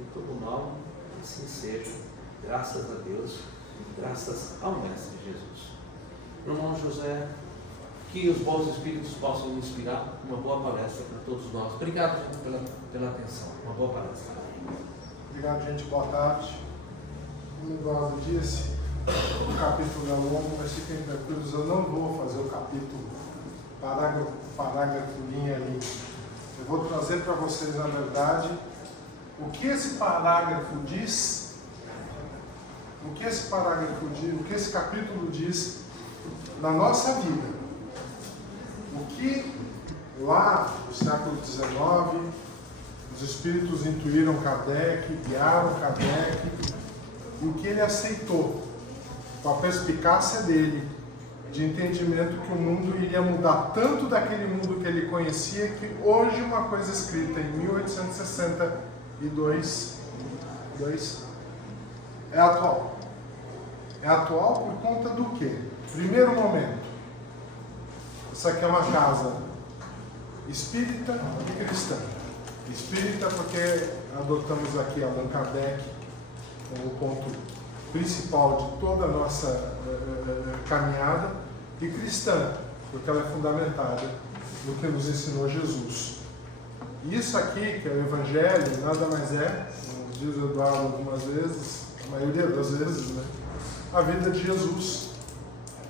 de todo mal, assim seja, graças a Deus, graças ao Mestre Jesus. Irmão José, que os bons espíritos possam inspirar uma boa palestra para todos nós. Obrigado, gente, pela atenção. Uma boa palestra. Obrigado, gente. Boa tarde. Como o Eduardo disse, o capítulo é longo, mas fiquem tranquilos, eu não vou fazer o capítulo parágrafo, linha a linha. Eu vou trazer para vocês, na verdade, o que esse parágrafo diz, o que esse capítulo diz na nossa vida. O que lá no século XIX os espíritos intuíram Kardec, guiaram Kardec, e o que ele aceitou, com a perspicácia dele, de entendimento que o mundo iria mudar tanto daquele mundo que ele conhecia, que hoje uma coisa escrita em 1862 é atual. É atual por conta do quê? Primeiro momento, isso aqui é uma casa espírita e cristã. Espírita porque adotamos aqui Allan Kardec como ponto principal de toda a nossa caminhada, e cristã porque ela é fundamentada no que nos ensinou Jesus. E isso aqui, que é o Evangelho, nada mais é, como diz o Eduardo algumas vezes, a maioria das vezes, né? A vida de Jesus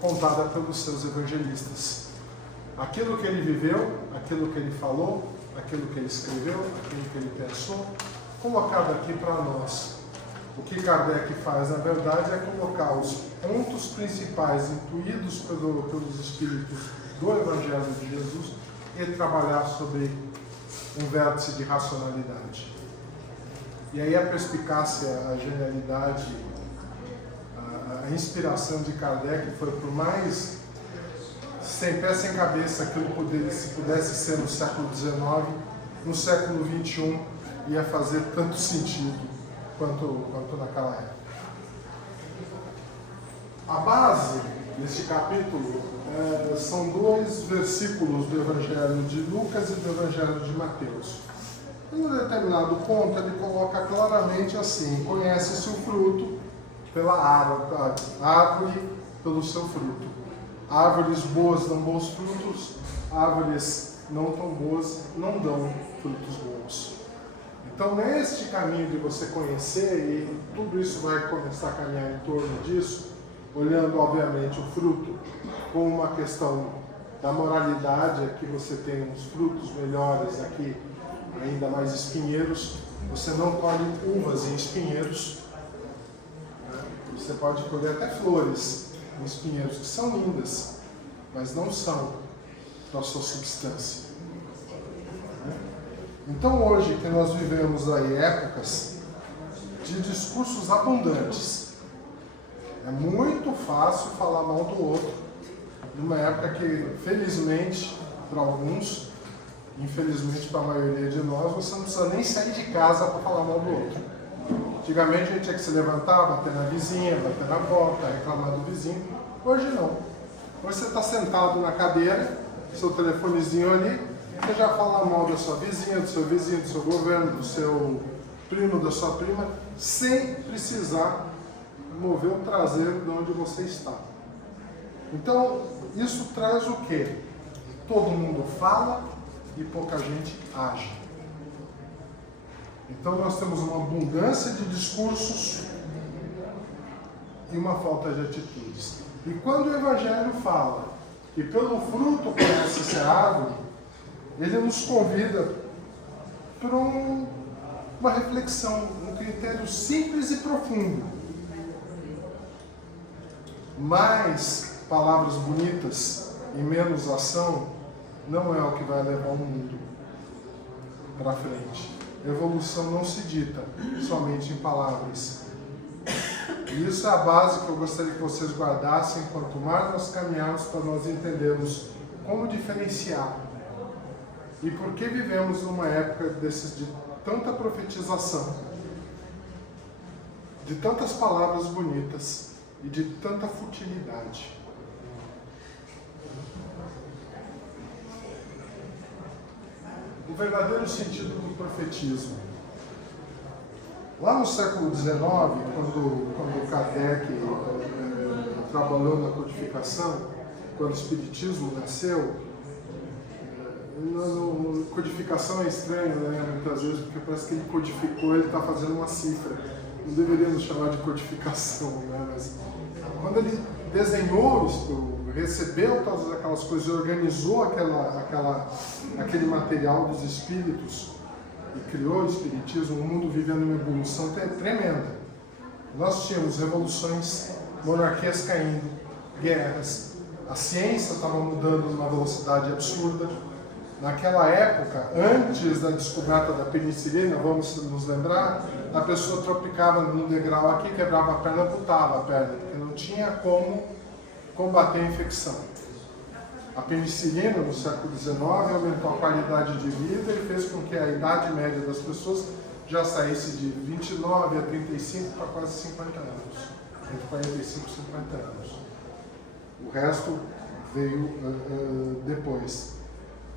contada pelos seus evangelistas. Aquilo que ele viveu, aquilo que ele falou, aquilo que ele escreveu, aquilo que ele pensou, colocado aqui para nós. O que Kardec faz, na verdade, é colocar os pontos principais intuídos pelos espíritos do Evangelho de Jesus e trabalhar sobre um vértice de racionalidade. E aí a perspicácia, a genialidade, a inspiração de Kardec foi por mais sem pé, sem cabeça aquilo se pudesse ser no século XIX, no século XXI ia fazer tanto sentido quanto naquela época. A base deste capítulo são 2 versículos do Evangelho de Lucas e do Evangelho de Mateus. Em um determinado ponto ele coloca claramente assim: conhece-se o fruto pela árvore pelo seu fruto. Árvores boas dão bons frutos, árvores não tão boas não dão frutos bons. Então, neste caminho de você conhecer, e tudo isso vai começar a caminhar em torno disso, olhando, obviamente, o fruto como uma questão da moralidade, aqui você tem uns frutos melhores, aqui ainda mais espinheiros, você não colhe uvas em espinheiros, né? Você pode colher até flores em espinheiros, que são lindas, mas não são da sua substância. Então hoje que nós vivemos aí épocas de discursos abundantes, é muito fácil falar mal do outro, numa época que, felizmente, para alguns, infelizmente para a maioria de nós, você não precisa nem sair de casa para falar mal do outro. Antigamente a gente tinha que se levantar, bater na vizinha, bater na porta, reclamar do vizinho. Hoje não. Hoje você está sentado na cadeira, seu telefonezinho ali, você já fala mal da sua vizinha, do seu vizinho, do seu governo, do seu primo, da sua prima, sem precisar mover o traseiro de onde você está. Então, isso traz o quê? Todo mundo fala e pouca gente age. Então nós temos uma abundância de discursos e uma falta de atitudes. E quando o Evangelho fala que pelo fruto conhece-se a árvore, ele nos convida para uma reflexão, um critério simples e profundo. Mais palavras bonitas e menos ação não é o que vai levar o mundo para frente. Evolução não se dita somente em palavras. E isso é a base que eu gostaria que vocês guardassem quanto mais nós caminharmos para nós entendermos como diferenciar. E por que vivemos numa época de tanta profetização, de tantas palavras bonitas e de tanta futilidade. O verdadeiro sentido do profetismo Lá no século XIX, quando Kardec trabalhou na codificação, quando o Espiritismo nasceu, codificação é estranho, né? Muitas vezes, porque parece que ele codificou, ele está fazendo uma cifra. Não deveríamos chamar de codificação, né? Mas quando ele desenhou, recebeu todas aquelas coisas, organizou aquele material dos espíritos e criou o Espiritismo, o mundo vivendo uma evolução tremenda. Nós tínhamos revoluções, monarquias caindo, guerras, a ciência estava mudando numa velocidade absurda. Naquela época, antes da descoberta da penicilina, vamos nos lembrar, a pessoa tropicava num degrau aqui, quebrava a perna, amputava a perna, porque não tinha como combater a infecção. A penicilina, no século XIX, aumentou a qualidade de vida e fez com que a idade média das pessoas já saísse de 29 a 35 para quase 50 anos. Entre 45 e 50 anos. O resto veio depois.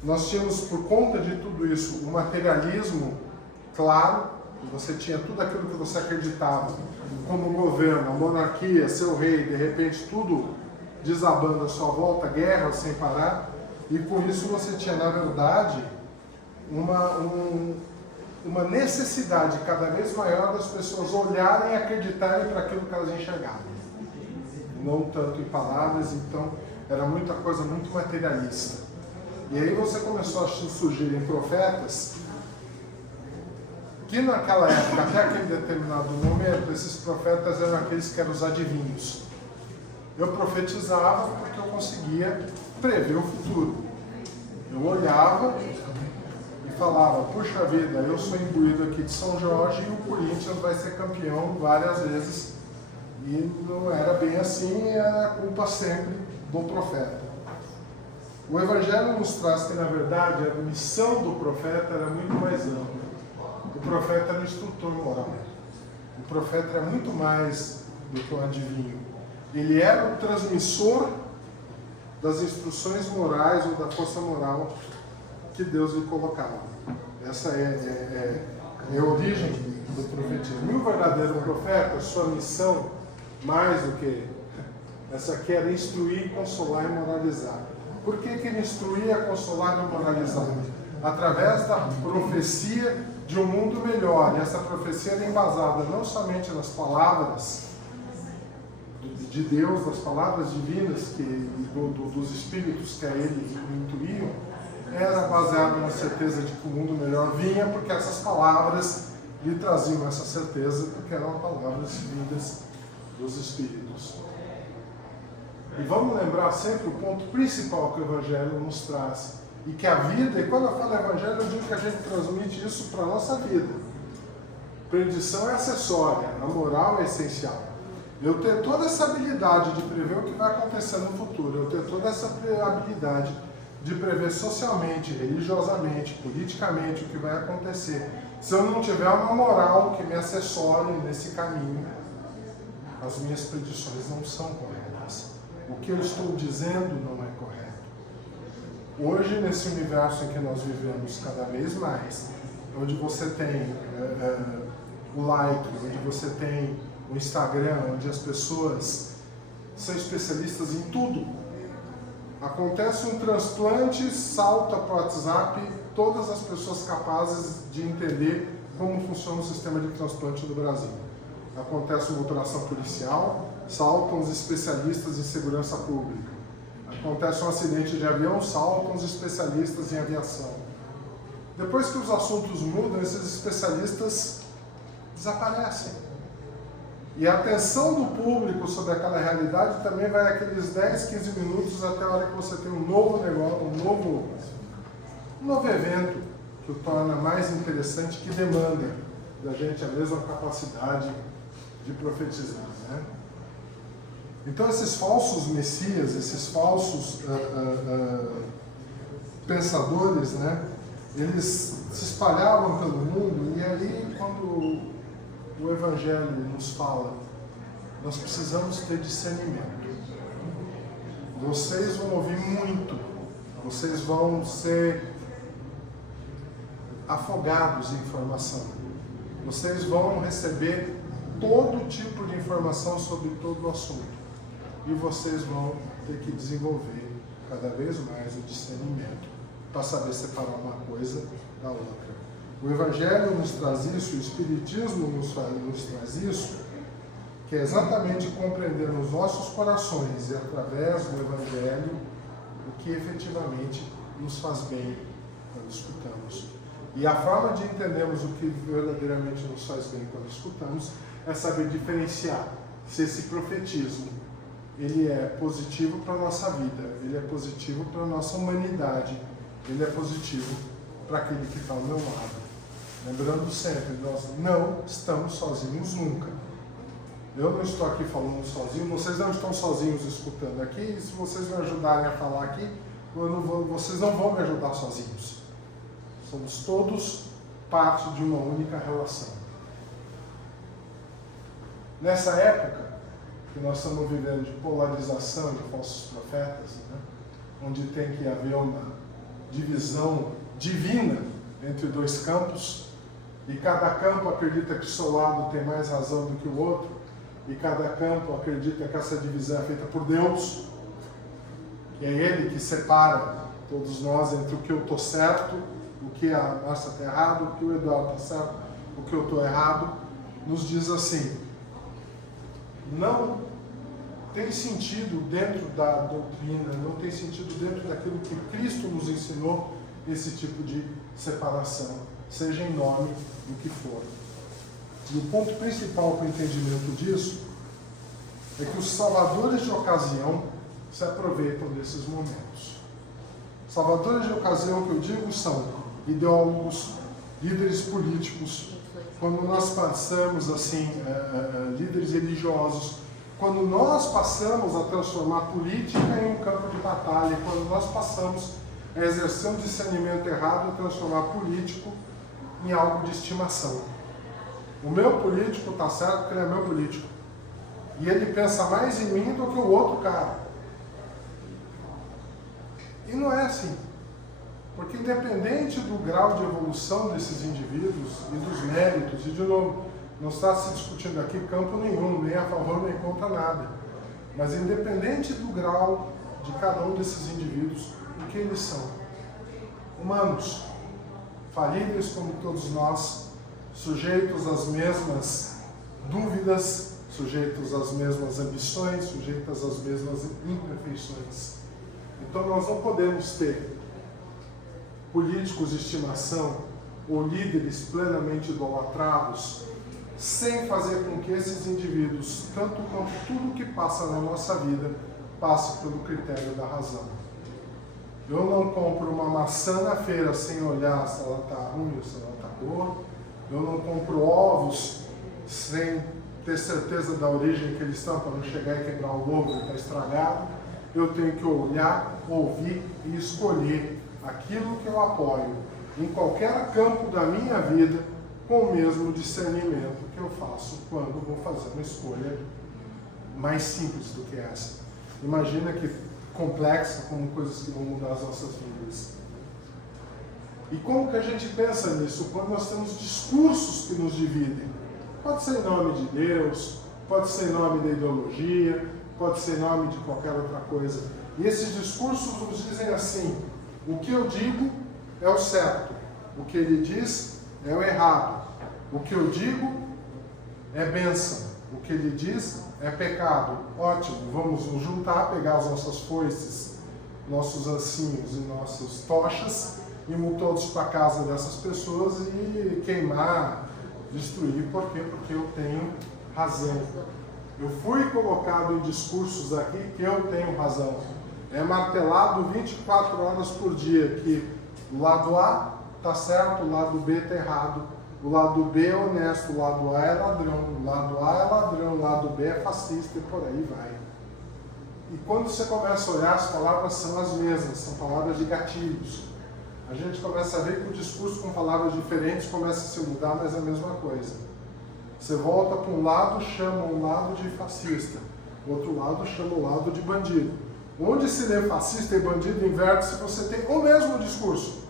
Nós tínhamos, por conta de tudo isso, o materialismo claro, você tinha tudo aquilo que você acreditava, como o governo, a monarquia, seu rei, de repente tudo desabando à sua volta, guerra sem parar, e com isso você tinha, na verdade, uma necessidade cada vez maior das pessoas olharem e acreditarem para aquilo que elas enxergavam. Não tanto em palavras, então era muita coisa muito materialista. E aí você começou a surgirem profetas que naquela época, até aquele determinado momento, esses profetas eram aqueles que eram os adivinhos. Eu profetizava porque eu conseguia prever o futuro. Eu olhava e falava, puxa vida, eu sou imbuído aqui de São Jorge e o Corinthians vai ser campeão várias vezes. E não era bem assim, era culpa sempre do profeta. O Evangelho nos traz que, na verdade, a missão do profeta era muito mais ampla. O profeta era um instrutor moral. O profeta era muito mais do que um adivinho. Ele era o transmissor das instruções morais ou da força moral que Deus lhe colocava. Essa é a origem do profetismo. E o verdadeiro profeta, sua missão, mais do que essa aqui, era instruir, consolar e moralizar. Por que ele instruía, consolar e moralizar? Através da profecia de um mundo melhor. E essa profecia era embasada não somente nas palavras de Deus, das palavras divinas dos espíritos que a ele intuíam, era baseado na certeza de que o mundo melhor vinha, porque essas palavras lhe traziam essa certeza, porque eram palavras vindas dos espíritos. E vamos lembrar sempre o ponto principal que o Evangelho nos traz, e que a vida, e quando eu falo Evangelho, eu digo que a gente transmite isso para a nossa vida. Predição é acessória, a moral é essencial. Eu ter toda essa habilidade de prever o que vai acontecer no futuro, eu ter toda essa habilidade de prever socialmente, religiosamente, politicamente o que vai acontecer. Se eu não tiver uma moral que me assessore nesse caminho, as minhas predições não são corretas. O que eu estou dizendo não é correto. Hoje, nesse universo em que nós vivemos cada vez mais, onde você tem o like, onde você tem o Instagram, onde as pessoas são especialistas em tudo. Acontece um transplante, salta para o WhatsApp, todas as pessoas capazes de entender como funciona o sistema de transplante no Brasil. Acontece uma operação policial, saltam os especialistas em segurança pública. Acontece um acidente de avião, saltam os especialistas em aviação. Depois que os assuntos mudam, esses especialistas desaparecem. E a atenção do público sobre aquela realidade também vai aqueles 10, 15 minutos até a hora que você tem um novo negócio, um novo evento que o torna mais interessante, que demanda da gente a mesma capacidade de profetizar, né? Então esses falsos messias, esses falsos pensadores, né, eles se espalhavam pelo mundo, e aí quando o Evangelho nos fala, nós precisamos ter discernimento. Vocês vão ouvir muito, vocês vão ser afogados em informação. vocês vão receber todo tipo de informação sobre todo o assunto. E vocês vão ter que desenvolver cada vez mais o discernimento para saber separar uma coisa da outra. O Evangelho nos traz isso, o Espiritismo nos traz isso, que é exatamente compreender nos nossos corações e através do Evangelho o que efetivamente nos faz bem quando escutamos. E a forma de entendermos o que verdadeiramente nos faz bem quando escutamos é saber diferenciar se esse profetismo ele é positivo para a nossa vida, ele é positivo para a nossa humanidade, ele é positivo para aquele que está ao meu lado. Lembrando sempre, nós não estamos sozinhos nunca. Eu não estou aqui falando sozinho, vocês não estão sozinhos escutando aqui, e se vocês me ajudarem a falar aqui, vocês não vão me ajudar sozinhos. Somos todos parte de uma única relação. Nessa época que nós estamos vivendo de polarização de falsos profetas, né, onde tem que haver uma divisão divina entre dois campos, e cada campo acredita que o seu lado tem mais razão do que o outro, e cada campo acredita que essa divisão é feita por Deus, que é Ele que separa todos nós entre o que eu estou certo, o que a Márcia está errado, o que o Eduardo está certo, o que eu estou errado, nos diz assim: não tem sentido dentro da doutrina, não tem sentido dentro daquilo que Cristo nos ensinou esse tipo de separação, seja em nome do que for. E o ponto principal para o entendimento disso é que os salvadores de ocasião se aproveitam desses momentos. Salvadores de ocasião que eu digo são ideólogos, líderes políticos, quando nós passamos assim, líderes religiosos, quando nós passamos a transformar a política em um campo de batalha, quando nós passamos a exercer um discernimento errado e transformar político em algo de estimação. O meu político está certo porque ele é meu político. E ele pensa mais em mim do que o outro cara. E não é assim. Porque independente do grau de evolução desses indivíduos e dos méritos, e de novo, não está se discutindo aqui campo nenhum, nem a favor nem contra nada. Mas independente do grau de cada um desses indivíduos, o que eles são? Humanos, falíveis como todos nós, sujeitos às mesmas dúvidas, sujeitos às mesmas ambições, sujeitos às mesmas imperfeições. Então nós não podemos ter políticos de estimação ou líderes plenamente idolatrados sem fazer com que esses indivíduos, tanto quanto tudo que passa na nossa vida, passe pelo critério da razão. Eu não compro uma maçã na feira sem olhar se ela está ruim ou se ela está boa. Eu não compro ovos sem ter certeza da origem que eles estão, para não chegar e quebrar o ovo e estar estragado. Eu tenho que olhar, ouvir e escolher aquilo que eu apoio em qualquer campo da minha vida com o mesmo discernimento que eu faço quando vou fazer uma escolha mais simples do que essa. Imagina que complexa, como coisas que vão mudar as nossas vidas. E como que a gente pensa nisso? Quando nós temos discursos que nos dividem. Pode ser em nome de Deus, pode ser em nome da ideologia, pode ser em nome de qualquer outra coisa. E esses discursos nos dizem assim: o que eu digo é o certo, o que ele diz é o errado, o que eu digo é bênção, o que ele diz é pecado. Ótimo, vamos nos juntar, pegar as nossas foices, nossos ancinhos e nossas tochas, e irmos todos para a casa dessas pessoas e queimar, destruir. Por quê? Porque eu tenho razão. Eu fui colocado em discursos aqui que eu tenho razão. É martelado 24 horas por dia que o lado A está certo, o lado B está errado, o lado B é honesto, o lado A é ladrão, o lado A é ladrão, o lado B é fascista e por aí vai. E quando você começa a olhar, as palavras são as mesmas, são palavras de gatilhos. A gente começa a ver que o discurso com palavras diferentes começa a se mudar, mas é a mesma coisa. Você volta para um lado, chama um lado de fascista, o outro lado chama o lado de bandido. Onde se lê fascista e bandido inverte se você tem o mesmo discurso,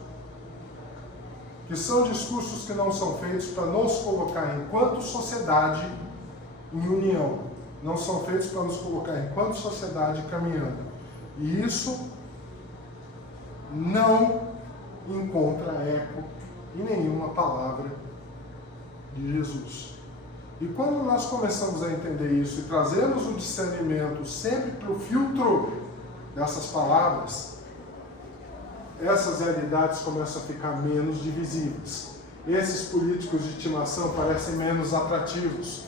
que que são discursos que não são feitos para nos colocar enquanto sociedade em união, não são feitos para nos colocar enquanto sociedade caminhando. E isso não encontra eco em nenhuma palavra de Jesus. E quando nós começamos a entender isso e trazemos o discernimento sempre para o filtro dessas palavras, essas realidades começam a ficar menos divisíveis. Esses políticos de estimação parecem menos atrativos.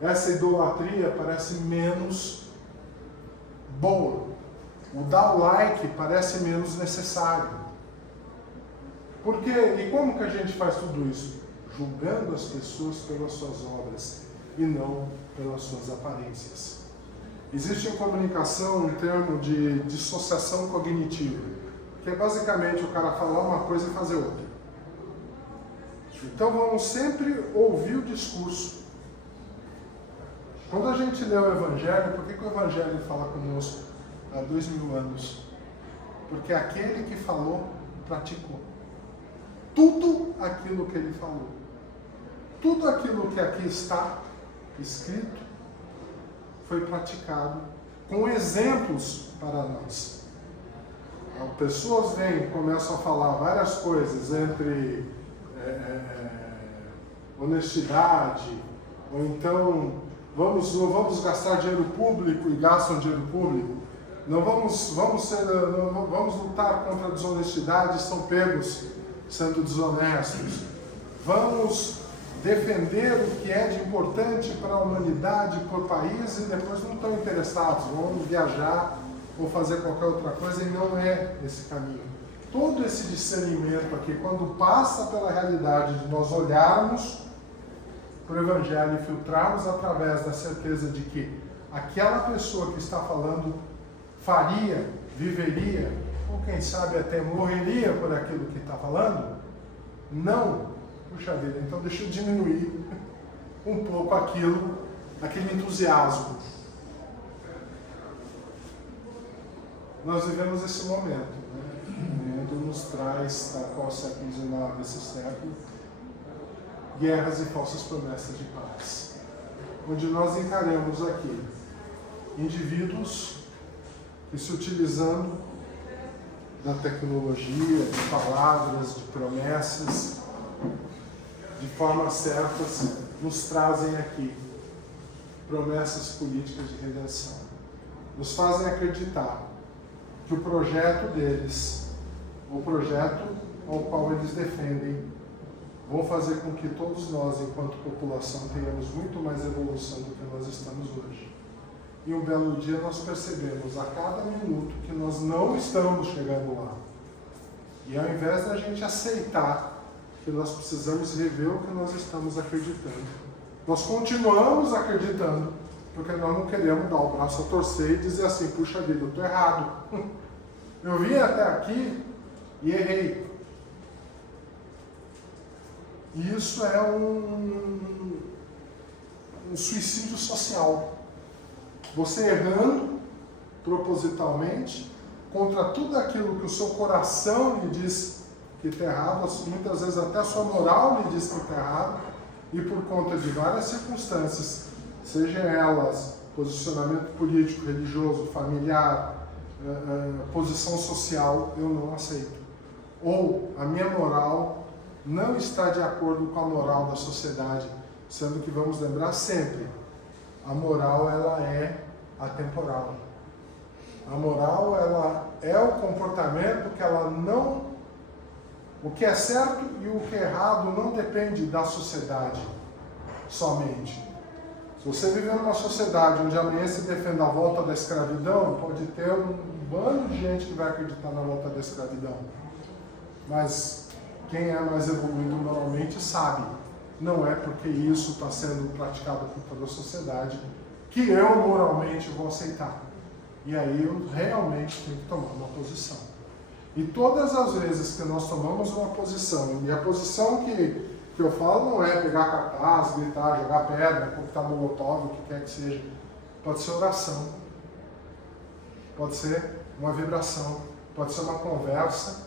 Essa idolatria parece menos boa. O dar o like parece menos necessário. Por quê? E como que a gente faz tudo isso? Julgando as pessoas pelas suas obras e não pelas suas aparências. Existe em comunicação um termo de dissociação cognitiva, que é basicamente o cara falar uma coisa e fazer outra. Então vamos sempre ouvir o discurso. Quando a gente lê o Evangelho, por que o Evangelho fala conosco há 2000 anos? Porque aquele que falou, praticou. Tudo aquilo que ele falou. Tudo aquilo que aqui está escrito foi praticado com exemplos para nós. Pessoas vêm e começam a falar várias coisas entre honestidade, ou então não vamos gastar dinheiro público e gastam dinheiro público, não vamos lutar contra a desonestidade e são pegos sendo desonestos, vamos defender o que é de importante para a humanidade, para o país, e depois não estão interessados, vão viajar ou fazer qualquer outra coisa, e não é esse caminho. Todo esse discernimento aqui, quando passa pela realidade de nós olharmos para o Evangelho e filtrarmos através da certeza de que aquela pessoa que está falando faria, viveria, ou quem sabe até morreria por aquilo que está falando, não, puxa vida, então deixa eu diminuir um pouco aquele entusiasmo. Nós vivemos esse momento, né? O mundo nos traz, tal qual o século XIX, esse século, guerras e falsas promessas de paz, onde nós encaramos aqui indivíduos que, se utilizando da tecnologia, de palavras, de promessas, de formas certas, nos trazem aqui promessas políticas de redenção. Nos fazem acreditar que o projeto deles, o projeto ao qual eles defendem, vão fazer com que todos nós, enquanto população, tenhamos muito mais evolução do que nós estamos hoje. E um belo dia nós percebemos a cada minuto que nós não estamos chegando lá. E ao invés da gente aceitar que nós precisamos rever o que nós estamos acreditando, nós continuamos acreditando, porque nós não queremos dar o braço a torcer e dizer assim, puxa vida, eu estou errado. Eu vim até aqui e errei. E isso é um suicídio social. Você errando propositalmente contra tudo aquilo que o seu coração lhe diz que está errado, muitas vezes até a sua moral lhe diz que está errado, e por conta de várias circunstâncias, sejam elas posicionamento político, religioso, familiar, posição social, eu não aceito. Ou a minha moral não está de acordo com a moral da sociedade, sendo que vamos lembrar sempre, a moral ela é atemporal. A moral ela é o comportamento que ela não... O que é certo e o que é errado não depende da sociedade somente. Se você viver numa sociedade onde amanhã se defende a volta da escravidão, pode ter um bando de gente que vai acreditar na volta da escravidão. Mas quem é mais evoluído normalmente sabe. Não é porque isso está sendo praticado por toda a sociedade que eu moralmente vou aceitar. E aí eu realmente tenho que tomar uma posição. E todas as vezes que nós tomamos uma posição, e a posição que eu falo não é pegar cartaz, gritar, jogar pedra, cortar molotov, o que quer que seja. Pode ser oração, pode ser uma vibração, pode ser uma conversa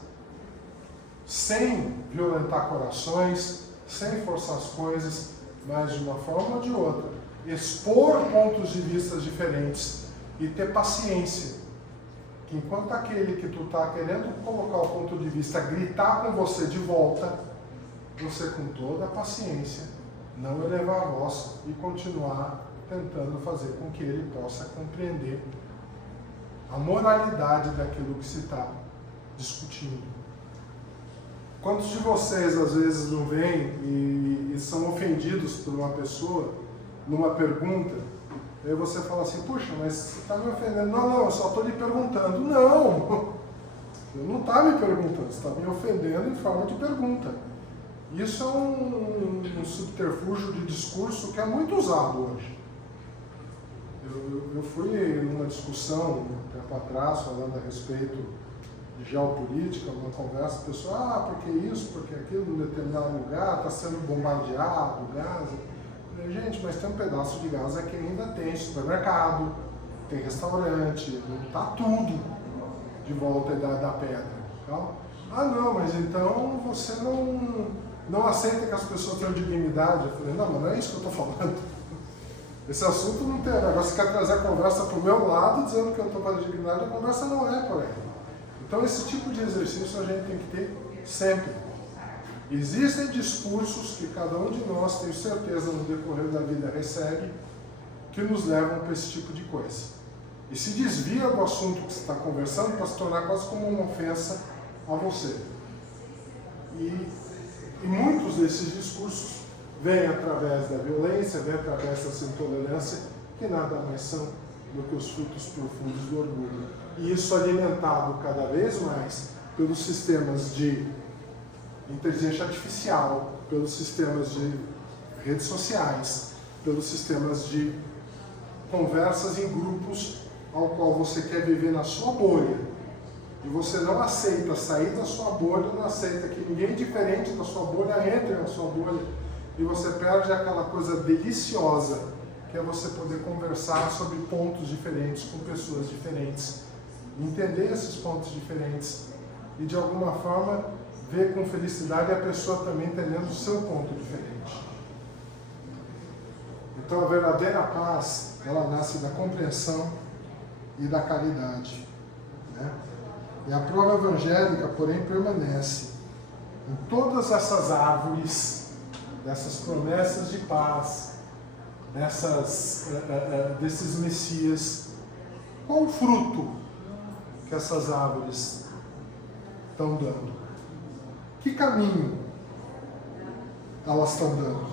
sem violentar corações, sem forçar as coisas, mas de uma forma ou de outra. Expor pontos de vista diferentes e ter paciência. Que enquanto aquele que tu está querendo colocar o ponto de vista gritar com você de volta, você com toda a paciência, não elevar a voz e continuar tentando fazer com que ele possa compreender a moralidade daquilo que se está discutindo. Quantos de vocês às vezes não vêm e são ofendidos por uma pessoa numa pergunta, aí você fala assim, puxa, mas você está me ofendendo. Não, eu só estou lhe perguntando. Não, você não está me perguntando, você está me ofendendo em forma de pergunta. Isso é um subterfúgio de discurso que é muito usado hoje. Eu fui numa discussão um tempo atrás, falando a respeito de geopolítica, uma conversa, a pessoa, porque isso, porque aquilo, em determinado lugar, está sendo bombardeado, Gaza. Eu falei, gente, mas tem um pedaço de Gaza que ainda tem supermercado, tem restaurante, não está tudo de volta da pedra. Então, não, mas então você não aceita que as pessoas tenham dignidade. Eu falei, não, mas não é isso que eu estou falando. Esse assunto não tem. Agora você quer trazer a conversa para o meu lado, dizendo que eu estou falando de dignidade, a conversa não é por aí. Então esse tipo de exercício a gente tem que ter sempre. Existem discursos que cada um de nós, tenho certeza, no decorrer da vida recebe, que nos levam para esse tipo de coisa. E se desvia do assunto que você está conversando para se tornar quase como uma ofensa a você. E muitos desses discursos vêm através da violência, vêm através dessa intolerância, que nada mais são do que os frutos profundos do orgulho. E isso alimentado cada vez mais pelos sistemas de inteligência artificial, pelos sistemas de redes sociais, pelos sistemas de conversas em grupos ao qual você quer viver na sua bolha. E você não aceita sair da sua bolha, não aceita que ninguém diferente da sua bolha entre na sua bolha. E você perde aquela coisa deliciosa, que é você poder conversar sobre pontos diferentes com pessoas diferentes. Entender esses pontos diferentes e, de alguma forma, ver com felicidade a pessoa também entendendo o seu ponto diferente. Então, a verdadeira paz, ela nasce da compreensão e da caridade, né? E a prova evangélica, porém, permanece em todas essas árvores, dessas promessas de paz, desses Messias. Qual o fruto que essas árvores estão dando? Que caminho elas estão dando?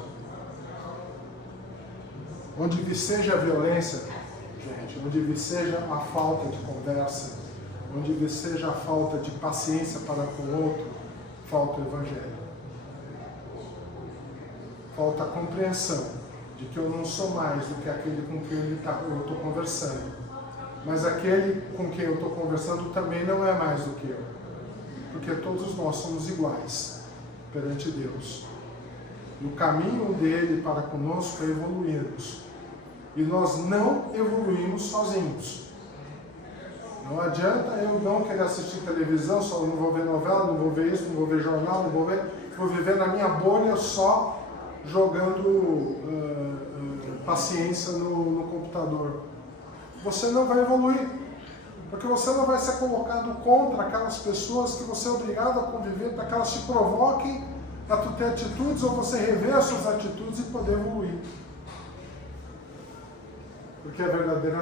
Onde viceja a violência, gente, onde viceja a falta de conversa, onde viceja a falta de paciência para com o outro, falta o Evangelho. Falta a compreensão de que eu não sou mais do que aquele com quem eu estou conversando. Mas aquele com quem eu estou conversando também não é mais do que eu. Porque todos nós somos iguais perante Deus. E o caminho dele para conosco é evoluirmos. E nós não evoluímos sozinhos. Não adianta eu não querer assistir televisão, só não vou ver novela, não vou ver isso, não vou ver jornal, não vou viver na minha bolha só jogando paciência no computador. Você não vai evoluir, porque você não vai ser colocado contra aquelas pessoas que você é obrigado a conviver para que elas te provoquem a tu ter atitudes ou você rever as suas atitudes e poder evoluir. Porque a verdadeira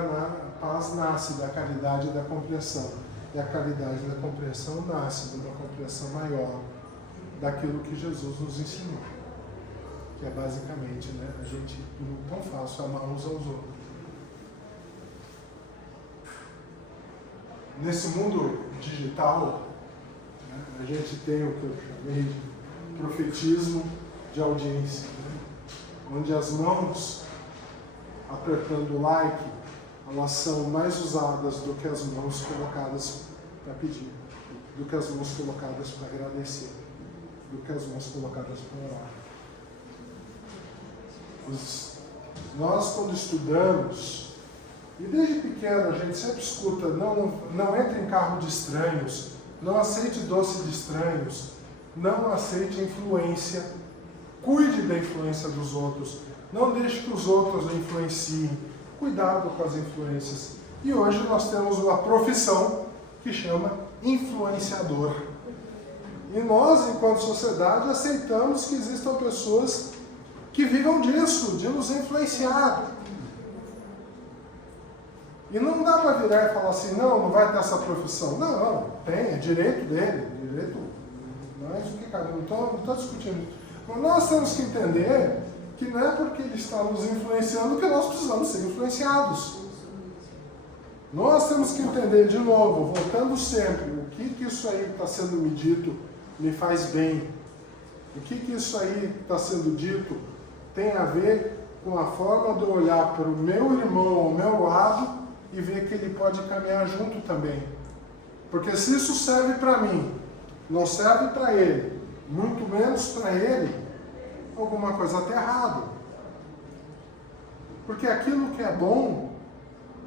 paz nasce da caridade e da compreensão. E a caridade e a compreensão nasce de uma compreensão maior daquilo que Jesus nos ensinou. Que é basicamente, né, a gente não tão fácil amar uns aos outros. Nesse mundo digital, né, a gente tem o que eu chamei de profetismo de audiência, né, onde as mãos apertando o like, elas são mais usadas do que as mãos colocadas para pedir, do que as mãos colocadas para agradecer, do que as mãos colocadas para orar. Nós, quando estudamos, e desde pequeno a gente sempre escuta, não entre em carro de estranhos, não aceite doce de estranhos, Não aceite influência. Cuide da influência dos outros. Não deixe que os outros o influenciem. Cuidado com as influências. E hoje nós temos uma profissão que chama influenciador. E nós, enquanto sociedade, aceitamos que existam pessoas que vivam disso, de nos influenciar. E não dá para virar e falar assim, não vai ter essa profissão. Não, tem, é direito dele, direito. Não é isso que cara, não estou discutindo. Mas nós temos que entender que não é porque ele está nos influenciando que nós precisamos ser influenciados. Nós temos que entender de novo, voltando sempre, o que isso aí está sendo me dito me faz bem. O que isso aí está sendo dito tem a ver com a forma de eu olhar para o meu irmão ao meu lado e ver que ele pode caminhar junto também. Porque se isso serve para mim, não serve para ele, muito menos para ele, alguma coisa está errado. Porque aquilo que é bom,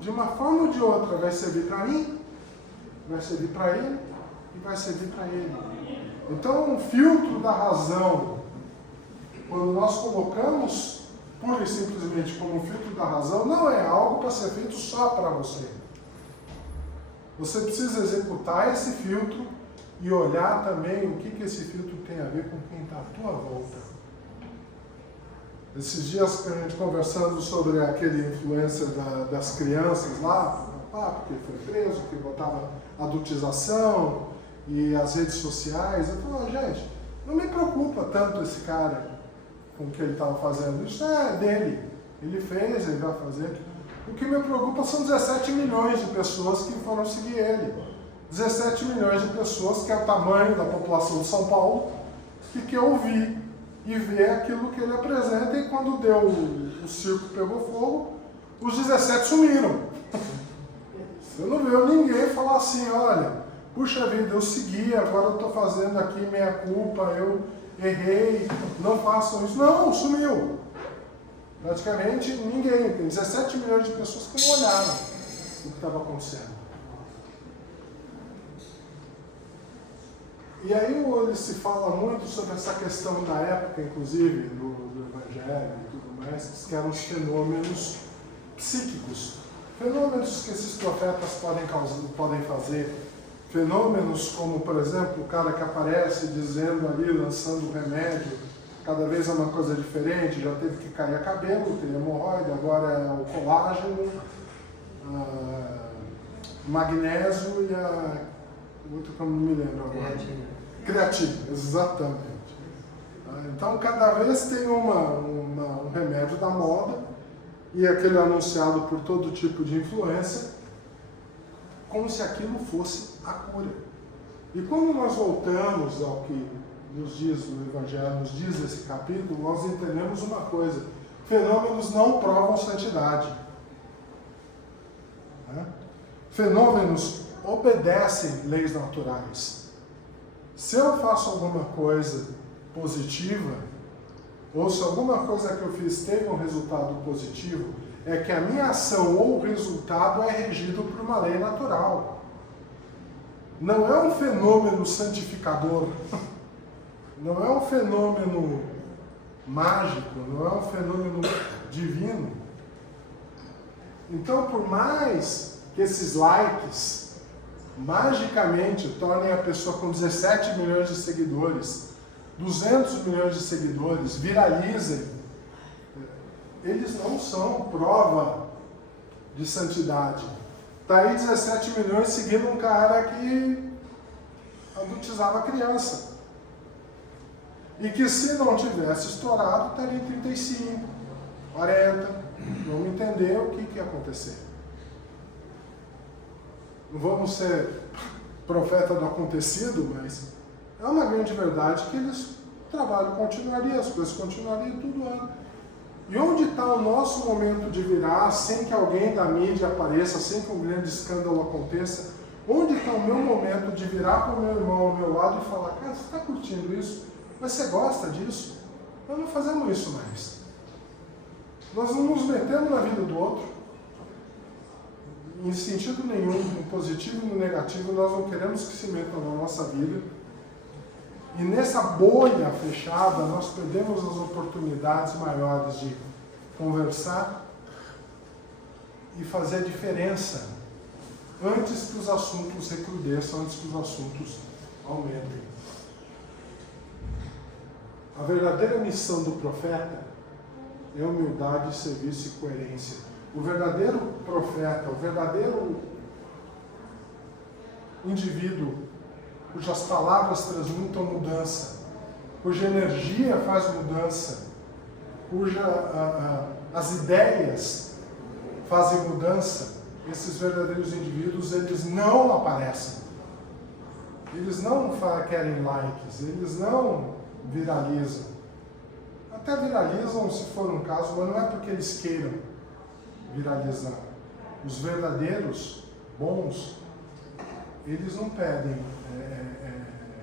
de uma forma ou de outra, vai servir para mim, vai servir para ele e vai servir para ele. Então, o filtro da razão, quando nós colocamos pura e simplesmente como filtro da razão, não é algo para ser feito só para você. Você precisa executar esse filtro e olhar também o que esse filtro tem a ver com quem está à tua volta. Esses dias a gente conversando sobre aquele influencer das crianças lá, porque foi preso, que botava adultização e as redes sociais, eu falo, gente, não me preocupa tanto esse cara com o que ele estava fazendo, isso é dele, ele fez, ele vai fazer. O que me preocupa são 17 milhões de pessoas que foram seguir ele. 17 milhões de pessoas, que é o tamanho da população de São Paulo, que quer ouvir e ver aquilo que ele apresenta, e quando deu o circo pegou fogo, os 17 sumiram. Você não viu ninguém falar assim, olha, puxa vida, eu segui, agora eu estou fazendo aqui meia culpa, eu errei, não façam isso. Não, sumiu. Praticamente ninguém, tem 17 milhões de pessoas que não olharam o que estava acontecendo. E aí se fala muito sobre essa questão da época, inclusive, do Evangelho e tudo mais, que eram os fenômenos psíquicos. Fenômenos que esses profetas podem fazer. Fenômenos como, por exemplo, o cara que aparece dizendo ali, lançando remédio, cada vez é uma coisa diferente, já teve que cair a cabelo, tem hemorroide, agora é o colágeno, magnésio e o outro que eu não me lembro agora. Creatina, exatamente. Então, cada vez tem um remédio da moda, e aquele anunciado por todo tipo de influência, como se aquilo fosse a cura. E quando nós voltamos ao que nos diz o Evangelho, nos diz esse capítulo, nós entendemos uma coisa: fenômenos não provam santidade. Fenômenos obedecem leis naturais. Se eu faço alguma coisa positiva, ou se alguma coisa que eu fiz teve um resultado positivo, é que a minha ação ou o resultado é regido por uma lei natural. Não é um fenômeno santificador, não é um fenômeno mágico, não é um fenômeno divino. Então, por mais que esses likes magicamente tornem a pessoa com 17 milhões de seguidores, 200 milhões de seguidores, viralizem, eles não são prova de santidade. Está aí 17 milhões seguindo um cara que adultizava criança. E que se não tivesse estourado, estaria em 35, 40. Vamos entender o que ia acontecer. Não vamos ser profeta do acontecido, mas é uma grande verdade que o trabalho continuaria, as coisas continuariam tudo ano. E onde está o nosso momento de virar, sem que alguém da mídia apareça, sem que um grande escândalo aconteça? Onde está o meu momento de virar para o meu irmão ao meu lado e falar, cara, você está curtindo isso? Mas você gosta disso? Nós não fazemos isso mais. Nós não nos metemos na vida do outro. Em sentido nenhum, no positivo e no negativo, nós não queremos que se metam na nossa vida. E nessa bolha fechada, nós perdemos as oportunidades maiores de conversar e fazer a diferença antes que os assuntos recrudesçam, antes que os assuntos aumentem. A verdadeira missão do profeta é humildade, serviço e coerência. O verdadeiro profeta, o verdadeiro indivíduo cujas palavras transmutam mudança, cuja energia faz mudança, as ideias fazem mudança, esses verdadeiros indivíduos, eles não aparecem. Eles não querem likes, eles não viralizam. Até viralizam se for um caso, mas não é porque eles queiram viralizar. Os verdadeiros bons, eles não pedem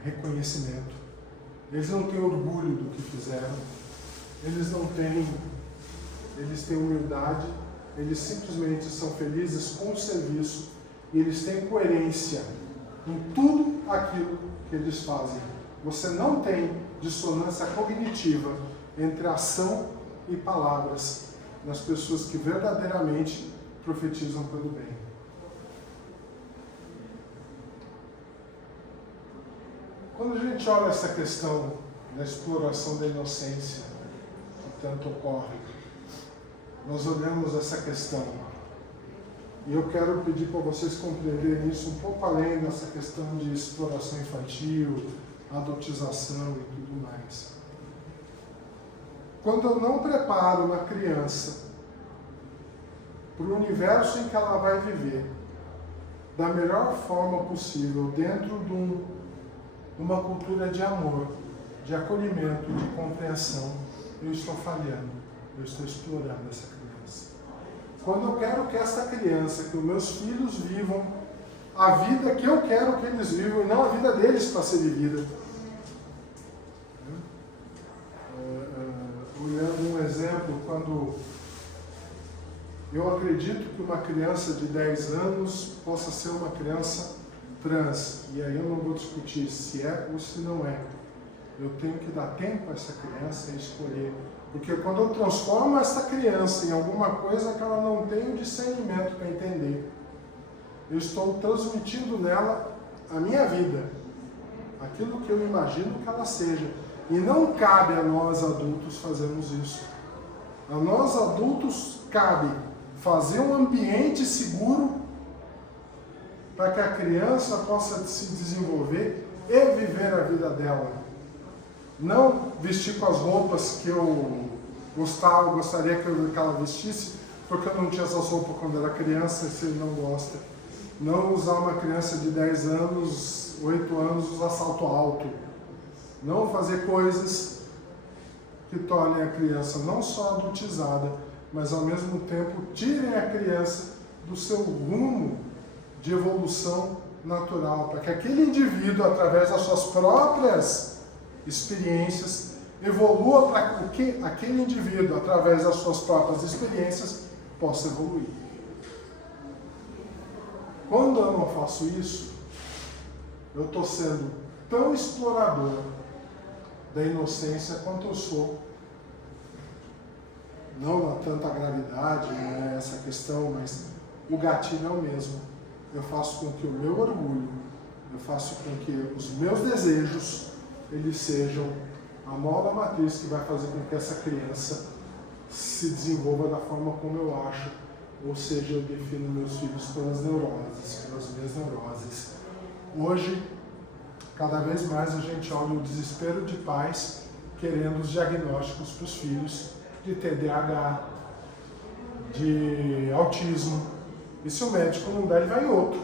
reconhecimento. Eles não têm orgulho do que fizeram. Eles têm humildade. Eles simplesmente são felizes com o serviço e eles têm coerência em tudo aquilo que eles fazem. Você não tem dissonância cognitiva entre ação e palavras nas pessoas que verdadeiramente profetizam pelo bem. Quando a gente olha essa questão da exploração da inocência que tanto ocorre, nós olhamos essa questão, e eu quero pedir para vocês compreenderem isso um pouco além dessa questão de exploração infantil, adotização e tudo mais. Quando eu não preparo uma criança para o universo em que ela vai viver da melhor forma possível, dentro de uma cultura de amor, de acolhimento, de compreensão, eu estou falhando. Eu estou explorando essa criança. Quando eu quero que essa criança, que os meus filhos vivam a vida que eu quero que eles vivam e não a vida deles para ser vivida. Olhando um exemplo, quando eu acredito que uma criança de 10 anos possa ser uma criança trans, e aí eu não vou discutir se é ou se não é. Eu tenho que dar tempo a essa criança e escolher. Porque quando eu transformo essa criança em alguma coisa que ela não tem o discernimento para entender, eu estou transmitindo nela a minha vida, aquilo que eu imagino que ela seja. E não cabe a nós adultos fazermos isso. A nós adultos cabe fazer um ambiente seguro para que a criança possa se desenvolver e viver a vida dela. Não vestir com as roupas que eu gostaria que ela vestisse, porque eu não tinha essas roupas quando era criança, se ele não gosta. Não usar uma criança de 10 anos, 8 anos, usar salto alto. Não fazer coisas que tornem a criança não só adultizada, mas ao mesmo tempo tirem a criança do seu rumo de evolução natural, para que aquele indivíduo, através das suas próprias experiências, evolua para que aquele indivíduo, através das suas próprias experiências, possa evoluir. Quando eu não faço isso, eu estou sendo tão explorador da inocência quanto eu sou. Não há tanta gravidade, não é essa questão, mas o gatilho é o mesmo. Eu faço com que o meu orgulho, eu faço com que os meus desejos, eles sejam a mola matriz que vai fazer com que essa criança se desenvolva da forma como eu acho, ou seja, eu defino meus filhos pelas neuroses, pelas minhas neuroses. Hoje, cada vez mais a gente olha o desespero de pais querendo os diagnósticos para os filhos de TDAH, de autismo, e se o médico não der, ele vai em outro.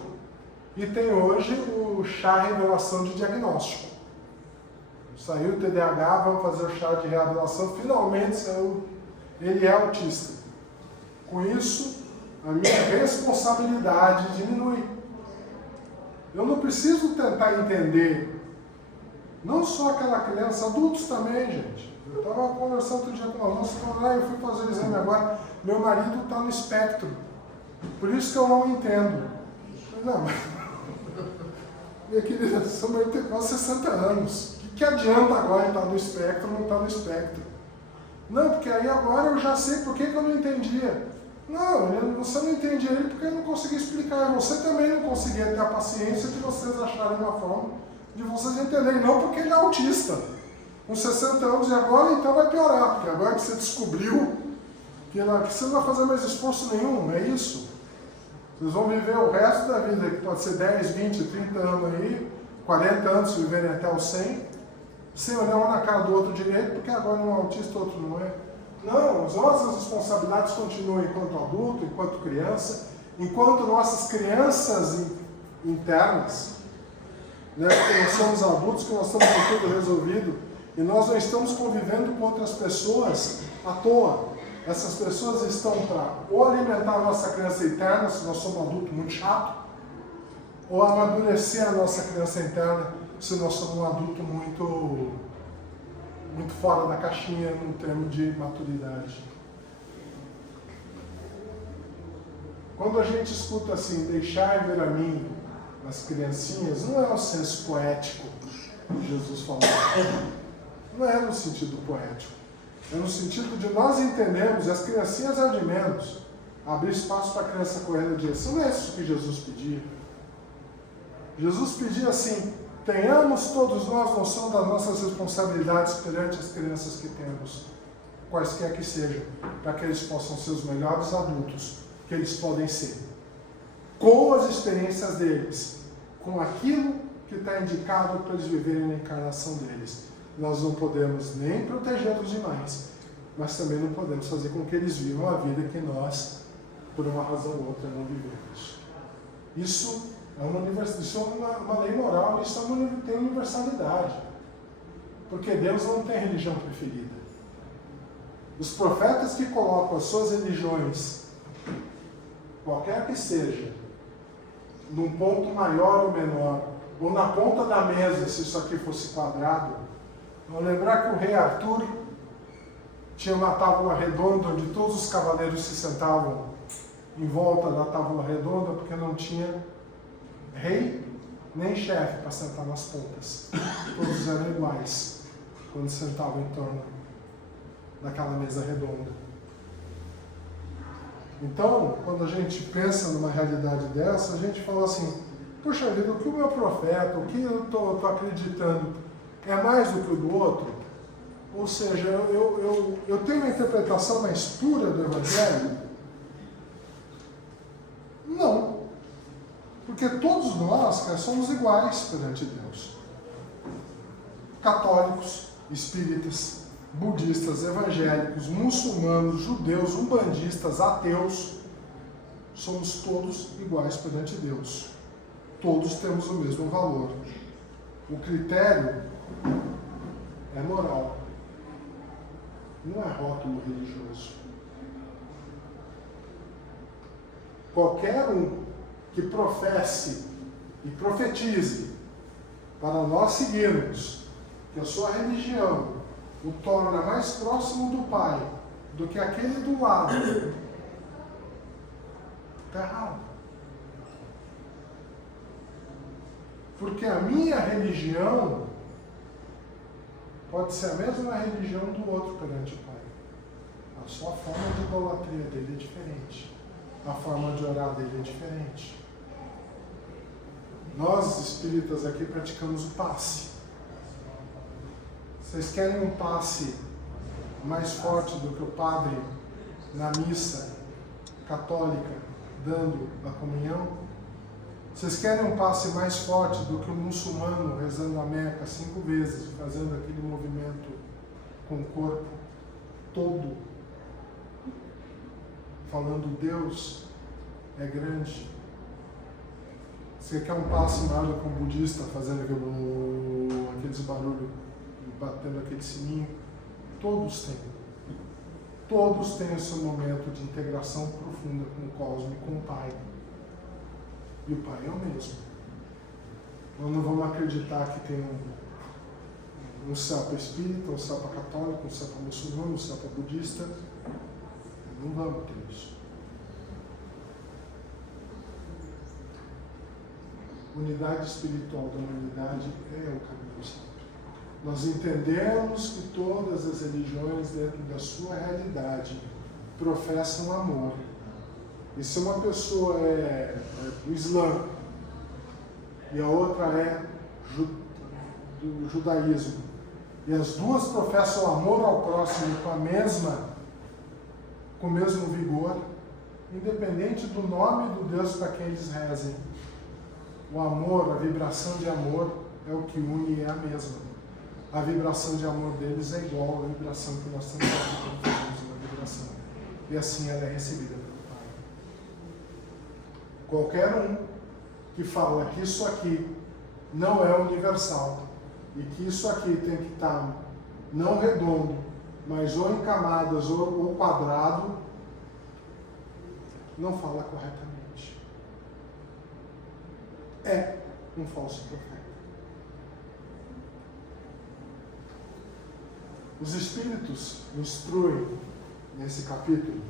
E tem hoje o chá revelação de diagnóstico. Saiu o TDAH, vamos fazer o chá de revelação, finalmente saiu, ele é autista. Com isso, a minha responsabilidade diminui. Eu não preciso tentar entender, não só aquela criança, adultos também, gente. Eu estava conversando outro dia com uma moça, eu fui fazer o exame agora, meu marido está no espectro, por isso que eu não entendo. Não, mas, minha querida, seu marido tem quase 60 anos. que adianta agora estar no espectro ou não estar no espectro? Não, porque aí agora eu já sei por que eu não entendia. Não, você não entendia ele porque eu não conseguia explicar. Você também não conseguia ter a paciência de vocês acharem uma forma de vocês entenderem. Não porque ele é autista, com 60 anos, e agora então vai piorar, porque agora que você descobriu que você não vai fazer mais esforço nenhum, é isso. Vocês vão viver o resto da vida, que pode ser 10, 20, 30 anos aí, 40 anos se viverem até os 100, sem olhar um na cara do outro direito, porque agora um é autista, o outro não é. Não, as nossas responsabilidades continuam enquanto adulto, enquanto criança, enquanto nossas crianças internas, né, que nós somos adultos, que nós estamos com tudo resolvido, e nós não estamos convivendo com outras pessoas à toa. Essas pessoas estão para ou alimentar a nossa criança interna, se nós somos adultos muito chato, ou amadurecer a nossa criança interna, se nós somos um adulto muito fora da caixinha no termo de maturidade. Quando a gente escuta assim, deixai ver a mim as criancinhas, não é o senso poético que Jesus falou. Não é no sentido poético. É no sentido de nós entendermos, e as criancinhas é de menos, abrir espaço para a criança correr na direção. Não é isso que Jesus pedia. Jesus pedia assim, tenhamos todos nós noção das nossas responsabilidades perante as crianças que temos, quaisquer que sejam, para que eles possam ser os melhores adultos que eles podem ser, com as experiências deles, com aquilo que está indicado para eles viverem na encarnação deles. Nós não podemos nem protegê-los demais, mas também não podemos fazer com que eles vivam a vida que nós, por uma razão ou outra, não vivemos. Isso é uma lei moral, isso tem universalidade. Porque Deus não tem religião preferida. Os profetas que colocam as suas religiões, qualquer que seja, num ponto maior ou menor, ou na ponta da mesa, se isso aqui fosse quadrado, vamos lembrar que o rei Arthur tinha uma tábua redonda onde todos os cavaleiros se sentavam em volta da tábua redonda, porque não tinha rei nem chefe para sentar nas pontas. Todos eram iguais quando sentavam em torno daquela mesa redonda. Então, quando a gente pensa numa realidade dessa, a gente fala assim, puxa vida, o que o meu profeta, o que eu estou acreditando é mais do que o do outro? Ou seja, eu tenho uma interpretação mais pura do Evangelho? Não. Porque todos nós, cara, somos iguais perante Deus. Católicos, espíritas, budistas, evangélicos, muçulmanos, judeus, umbandistas, ateus, somos todos iguais perante Deus. Todos temos o mesmo valor. O critério é moral, não é rótulo religioso. Qualquer um que professe e profetize para nós seguirmos que a sua religião o torna mais próximo do Pai do que aquele do lado, está errado. Porque a minha religião pode ser a mesma religião do outro perante o Pai. A sua forma de idolatria dele é diferente. A forma de orar dele é diferente. Nós, espíritas, aqui praticamos o passe. Vocês querem um passe mais forte do que o padre na missa católica dando a comunhão? Vocês querem um passe mais forte do que o muçulmano rezando a Meca 5 vezes, fazendo aquele movimento com o corpo todo, falando Deus é grande? Você quer um passe maior do que um budista fazendo aqueles barulhos, batendo aquele sininho? Todos têm. Todos têm esse momento de integração profunda com o cosmos e com o Pai. E o Pai é o mesmo. Nós não vamos acreditar que tem um céu para espírita, um céu para católico, um céu para muçulmano, um céu para budista. Não vamos ter isso. Unidade espiritual da humanidade é o caminho sempre. Nós entendemos que todas as religiões, dentro da sua realidade, professam amor. E se uma pessoa é do Islã e a outra é do judaísmo, e as duas professam amor ao próximo com o mesmo vigor, independente do nome do Deus para quem eles rezem, o amor, a vibração de amor é o que une e é a mesma. A vibração de amor deles é igual à vibração que nós temos aqui, quando fazemos uma vibração. E assim ela é recebida pelo Pai. Qualquer um que fala que isso aqui não é universal e que isso aqui tem que estar não redondo, mas ou em camadas ou quadrado, não fala corretamente. É um falso profeta. Os Espíritos instruem nesse capítulo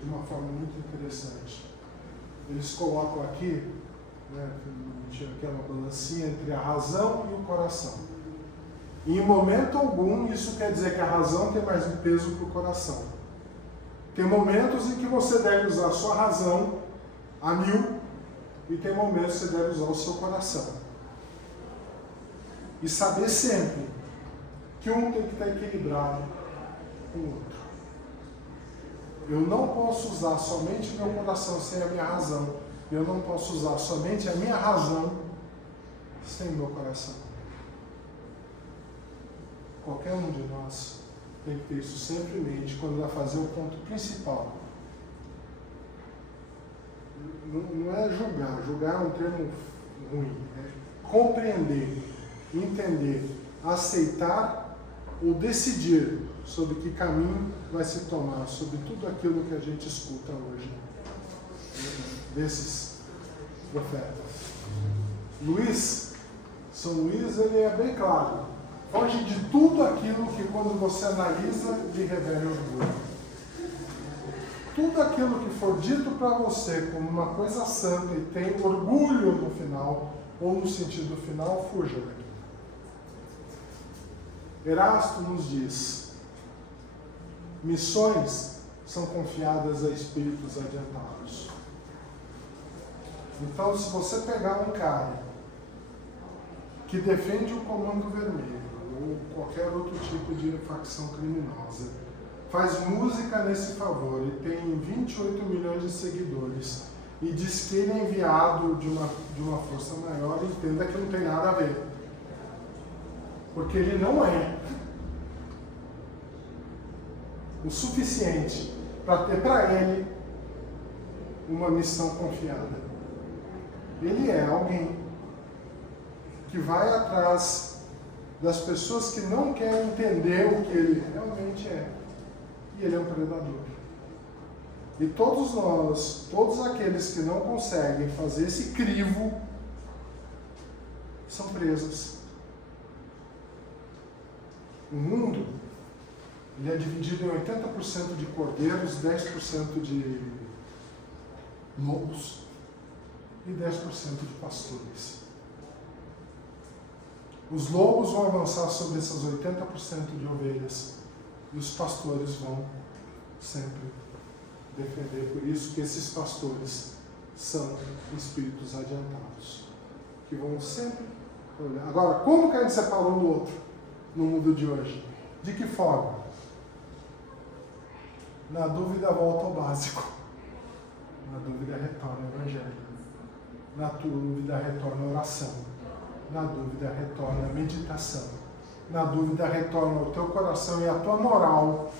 de uma forma muito interessante. Eles colocam aqui, né, tinha aquela balancinha entre a razão e o coração. E em momento algum isso quer dizer que a razão tem mais peso que o coração. Tem momentos em que você deve usar a sua razão a 1000 e tem momentos que você deve usar o seu coração. E saber sempre que um tem que estar equilibrado com o outro. Eu não posso usar somente meu coração sem a minha razão. Eu não posso usar somente a minha razão sem o meu coração. Qualquer um de nós tem que ter isso sempre em mente quando vai fazer o ponto principal. Não é julgar. Julgar é um termo ruim. É compreender, entender, aceitar ou decidir sobre que caminho vai se tomar, sobre tudo aquilo que a gente escuta hoje desses profetas. São Luís, ele é bem claro. Foge de tudo aquilo que, quando você analisa, lhe revela orgulho. Tudo aquilo que for dito para você como uma coisa santa e tem orgulho no final, ou no sentido final, fuja daqui. Erasto nos diz: missões são confiadas a espíritos adiantados. Então, se você pegar um cara que defende o Comando Vermelho ou qualquer outro tipo de facção criminosa, faz música nesse favor e tem 28 milhões de seguidores e diz que ele é enviado de uma força maior, entenda que não tem nada a ver. Porque ele não é o suficiente para ter para ele uma missão confiada. Ele é alguém que vai atrás das pessoas que não querem entender o que ele realmente é. E ele é um predador. E todos nós, todos aqueles que não conseguem fazer esse crivo, são presos. O mundo, ele é dividido em 80% de cordeiros, 10% de lobos e 10% de pastores. Os lobos vão avançar sobre essas 80% de ovelhas e os pastores vão sempre defender. Por isso que esses pastores são espíritos adiantados, que vão sempre olhar. Agora, como que a gente separa um do outro no mundo de hoje? De que forma? Na dúvida, volta ao básico. Na dúvida, retorna ao Evangelho. Na dúvida, retorna a oração. Na dúvida, retorna a meditação. Na dúvida, retorna ao teu coração e à tua moral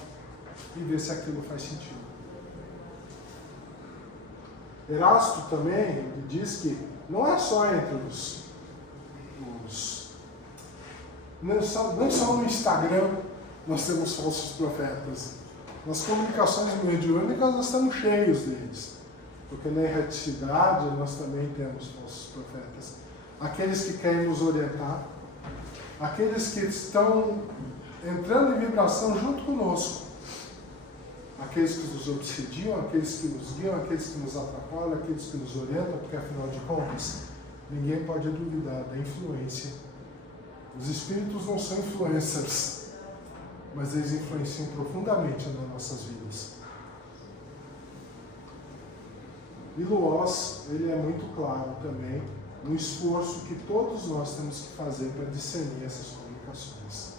e vê se aquilo faz sentido. Erasto também diz que não é só entre não só no Instagram nós temos falsos profetas. Nas comunicações mediúnicas nós estamos cheios deles. Porque na erraticidade nós também temos falsos profetas. Aqueles que querem nos orientar, aqueles que estão entrando em vibração junto conosco, aqueles que nos obsediam, aqueles que nos guiam, aqueles que nos atrapalham, aqueles que nos orientam, porque afinal de contas, ninguém pode duvidar da influência Os espíritos não são influencers, mas eles influenciam profundamente nas nossas vidas. E Luoz, ele é muito claro também no esforço que todos nós temos que fazer para discernir essas comunicações.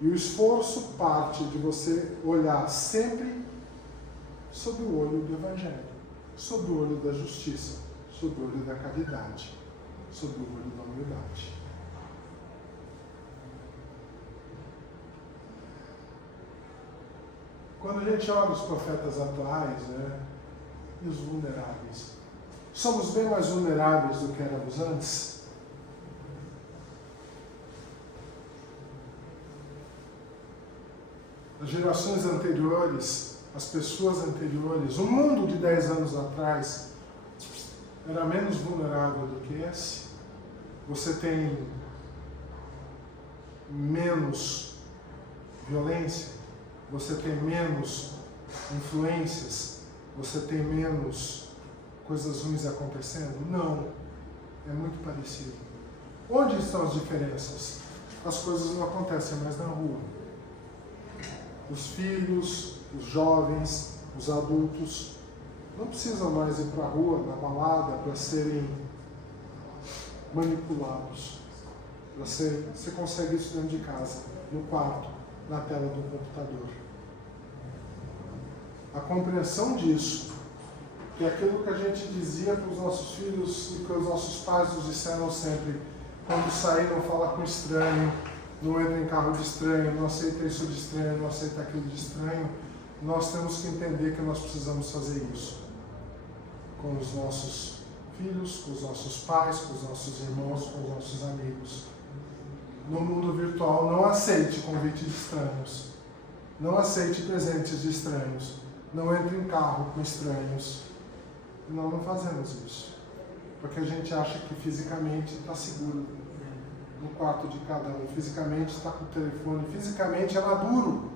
E o esforço parte de você olhar sempre sob o olho do Evangelho, sob o olho da justiça, sob o olho da caridade, sob o olho da humildade. Quando a gente olha os profetas atuais, né, e os vulneráveis, somos bem mais vulneráveis do que éramos antes? As gerações anteriores, as pessoas anteriores, o mundo de 10 anos atrás era menos vulnerável do que esse. Você tem menos violência, você tem menos influências, você tem menos coisas ruins acontecendo? Não, é muito parecido. Onde estão as diferenças? As coisas não acontecem mais na rua. Os filhos, os jovens, os adultos não precisam mais ir para a rua, na balada, para serem manipulados. Você consegue isso dentro de casa, no quarto, na tela do computador. A compreensão disso, que é aquilo que a gente dizia para os nossos filhos e que os nossos pais nos disseram sempre: quando sair, não fala com estranho, não entra em carro de estranho, não aceita isso de estranho, não aceita aquilo de estranho. Nós temos que entender que nós precisamos fazer isso com os nossos filhos, com os nossos pais, com os nossos irmãos, com os nossos amigos. No mundo virtual, não aceite convite de estranhos, não aceite presentes de estranhos, não entre em carro com estranhos. Nós não fazemos isso, porque a gente acha que fisicamente está seguro no quarto de cada um, fisicamente está com o telefone, fisicamente é maduro,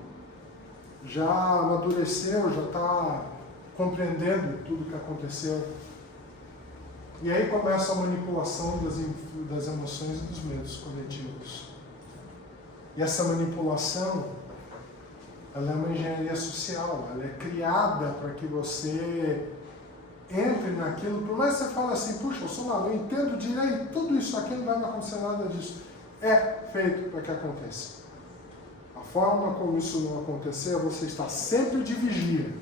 já amadureceu, já está compreendendo tudo o que aconteceu. E aí começa a manipulação das emoções e dos medos coletivos. E essa manipulação, ela é uma engenharia social, ela é criada para que você entre naquilo, por mais que você fale assim: puxa, eu sou maluco, eu entendo direito, tudo isso aqui não vai acontecer nada disso. É feito para que aconteça. A forma como isso não acontecer é você estar sempre de vigia.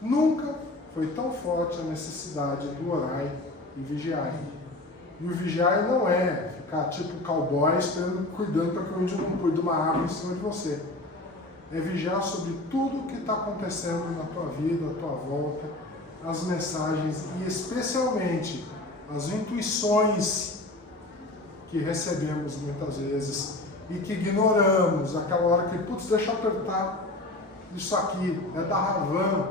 Nunca foi tão forte a necessidade do orai e vigiai. E o vigiai não é ficar tipo cowboy cuidando para que o índio não cuide de uma árvore em cima de você. É vigiar sobre tudo o que está acontecendo na tua vida, à tua volta, as mensagens e especialmente as intuições que recebemos muitas vezes e que ignoramos, aquela hora que, putz, deixa eu apertar isso aqui, é da Ravan,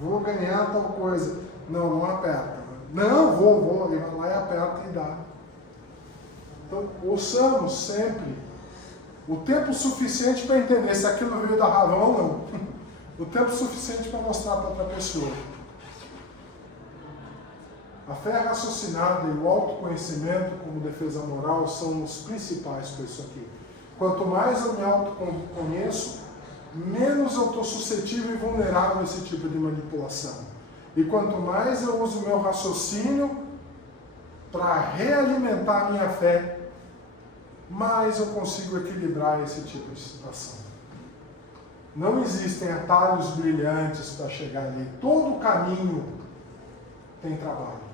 vou ganhar tal coisa. Não aperta. Não, vou, ele vai lá e aperta e dá. Então, ouçamos sempre o tempo suficiente para entender se aquilo veio da Ravan ou não. O tempo suficiente para mostrar para outra pessoa. A fé raciocinada e o autoconhecimento como defesa moral são os principais para isso aqui. Quanto mais eu me autoconheço, menos eu estou suscetível e vulnerável a esse tipo de manipulação. E quanto mais eu uso o meu raciocínio para realimentar a minha fé, mais eu consigo equilibrar esse tipo de situação. Não existem atalhos brilhantes para chegar ali. Todo o caminho tem trabalho.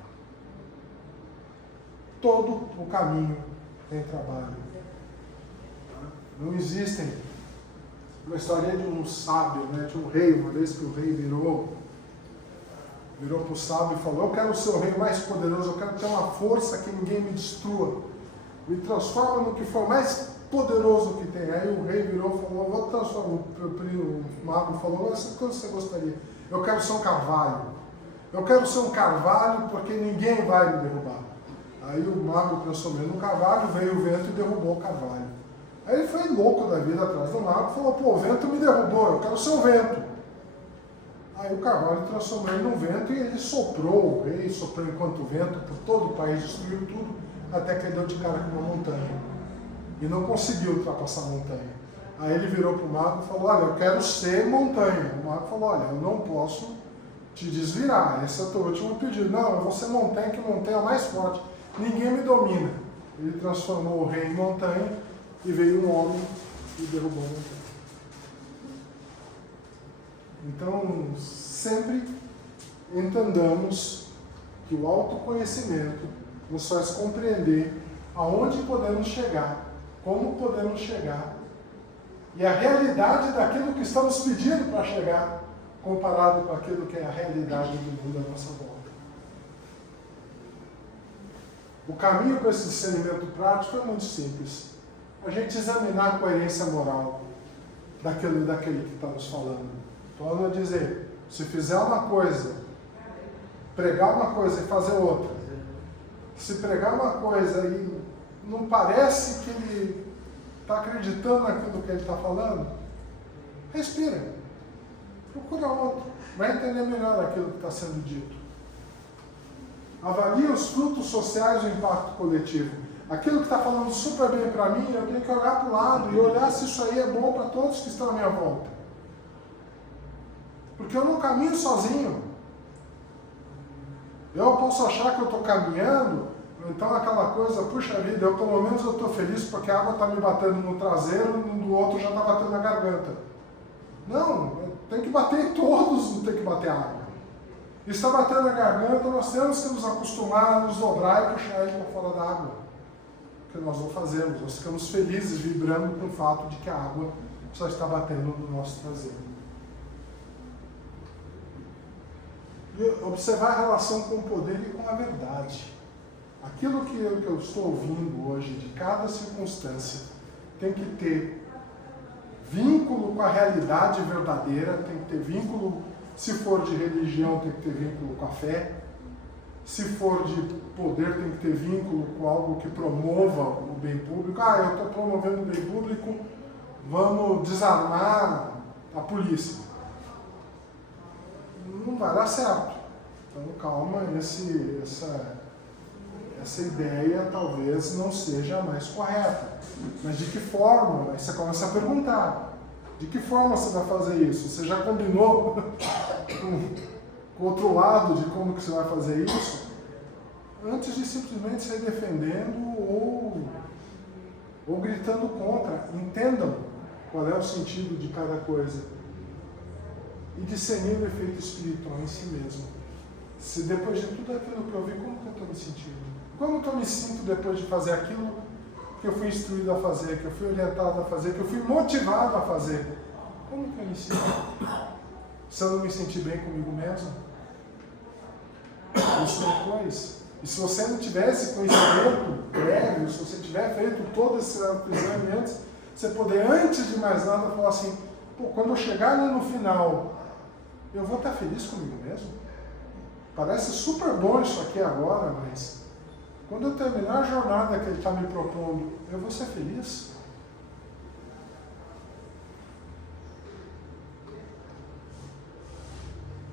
Todo o caminho tem trabalho. Não existem. Uma história de um sábio, né? De um rei, uma vez que o rei virou para o sábio e falou: eu quero ser o rei mais poderoso, eu quero ter uma força que ninguém me destrua. Me transforma no que for mais poderoso que tem. Aí o rei virou e falou: vou transformar. O mago falou: mas o que você gostaria? Eu quero ser um carvalho. Eu quero ser um carvalho porque ninguém vai me derrubar. Aí o mago transformou num carvalho, veio o vento e derrubou o carvalho. Aí ele foi louco da vida atrás do mago e falou: pô, o vento me derrubou, eu quero ser o vento. Aí o carvalho transformou ele num vento e ele soprou, o rei soprou enquanto o vento por todo o país, destruiu tudo, até que ele deu de cara com uma montanha. e não conseguiu ultrapassar a montanha. Aí ele virou para o mago e falou, olha, eu quero ser montanha. O mago falou, olha, eu não posso te desvirar, esse é o teu último pedido. Não, eu vou ser montanha, que montanha é a mais forte. Ninguém me domina. Ele transformou o rei em montanha e veio um homem e derrubou a montanha. Então, sempre entendamos que o autoconhecimento nos faz compreender aonde podemos chegar, como podemos chegar, e a realidade daquilo que estamos pedindo para chegar, comparado com aquilo que é a realidade do mundo à nossa volta. O caminho para esse discernimento prático é muito simples. A gente examinar a coerência moral daquele que está nos falando. Torna a dizer, se fizer uma coisa, pregar uma coisa e fazer outra, se pregar uma coisa e não parece que ele está acreditando naquilo que ele está falando, respira, procura outro, vai entender melhor aquilo que está sendo dito. Avalie os frutos sociais do impacto coletivo. Aquilo que está falando super bem para mim, eu tenho que olhar para o lado e olhar se isso aí é bom para todos que estão à minha volta. Porque eu não caminho sozinho. Eu posso achar que eu estou caminhando, então aquela coisa, puxa vida, eu pelo menos eu estou feliz porque a água está me batendo no traseiro e do outro já está batendo na garganta. Não, tem que bater em todos, não tem que bater a água. E está batendo na garganta, nós temos que nos acostumar a nos dobrar e puxar ele para fora da água. Porque nós não fazemos, nós ficamos felizes, vibrando com o fato de que a água só está batendo no nosso traseiro. E observar a relação com o poder e com a verdade. Aquilo que eu estou ouvindo hoje, de cada circunstância, tem que ter vínculo com a realidade verdadeira, tem que ter vínculo, se for de religião, tem que ter vínculo com a fé, se for de poder, tem que ter vínculo com algo que promova o bem público. Ah, eu estou promovendo o bem público, vamos desarmar a polícia. Não vai dar certo. Então, calma, essa ideia talvez não seja a mais correta. Mas de que forma? Aí você começa a perguntar. De que forma você vai fazer isso? Você já combinou com o outro lado de como que você vai fazer isso? Antes de simplesmente sair defendendo ou gritando contra. Entendam qual é o sentido de cada coisa. E discernir o efeito espiritual em si mesmo. Se depois de tudo aquilo que eu vi, como que eu estou me sentindo? Como que eu me sinto depois de fazer aquilo que eu fui instruído a fazer, que eu fui orientado a fazer, que eu fui motivado a fazer? Como que eu me sinto? Se eu não me sentir bem comigo mesmo? Isso depois. E se você não tiver esse conhecimento prévio, se você tiver feito todo esse exame antes, você poder, antes de mais nada, falar assim, pô, quando eu chegar ali no final, eu vou estar feliz comigo mesmo? Parece super bom isso aqui agora, mas quando eu terminar a jornada que ele está me propondo, eu vou ser feliz?